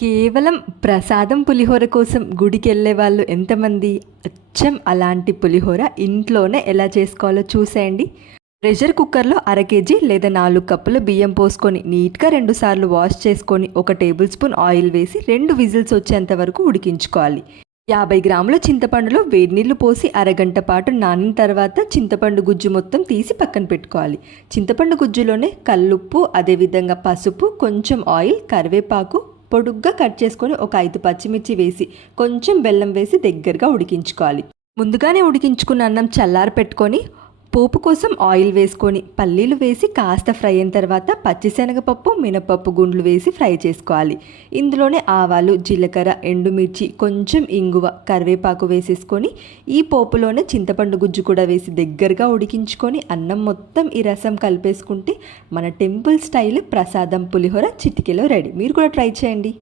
కేవలం ప్రసాదం పులిహోర కోసం గుడికి వెళ్ళే వాళ్ళు ఎంతమంది? అచ్చం! అలాంటి పులిహోర ఇంట్లోనే ఎలా చేసుకోవాలో చూసేయండి. ప్రెషర్ కుక్కర్లో అర కేజీ లేదా నాలుగు కప్పుల బియ్యం పోసుకొని నీట్గా రెండు సార్లు వాష్ చేసుకొని ఒక టేబుల్ స్పూన్ ఆయిల్ వేసి రెండు విజిల్స్ వచ్చేంత వరకు ఉడికించుకోవాలి. యాభై గ్రాముల చింతపండులో వేడి నీళ్ళు పోసి అరగంట పాటు నానిన తర్వాత చింతపండు గుజ్జు మొత్తం తీసి పక్కన పెట్టుకోవాలి. చింతపండు గుజ్జులోనే కల్లుప్పు అదేవిధంగా పసుపు కొంచెం ఆయిల్ కరివేపాకు పొడుగ్గా కట్ చేసుకొని ఒక ఐదు పచ్చిమిర్చి వేసి కొంచెం బెల్లం వేసి దగ్గరగా ఉడికించుకోవాలి. ముందుగానే ఉడికించుకున్న అన్నం చల్లారి పెట్టుకొని పోపు కోసం ఆయిల్ వేసుకొని పల్లీలు వేసి కాస్త ఫ్రై అయిన తర్వాత పచ్చిశనగపప్పు మినపప్పు గుండ్లు వేసి ఫ్రై చేసుకోవాలి. ఇందులోనే ఆవాలు జీలకర్ర ఎండుమిర్చి కొంచెం ఇంగువ కరివేపాకు వేసేసుకొని ఈ పోపులోనే చింతపండు గుజ్జు కూడా వేసి దగ్గరగా ఉడికించుకొని అన్నం మొత్తం ఈ రసం కలిపేసుకుంటే మన టెంపుల్ స్టైల్ ప్రసాదం పులిహోర చిటికెలో రెడీ. మీరు కూడా ట్రై చేయండి.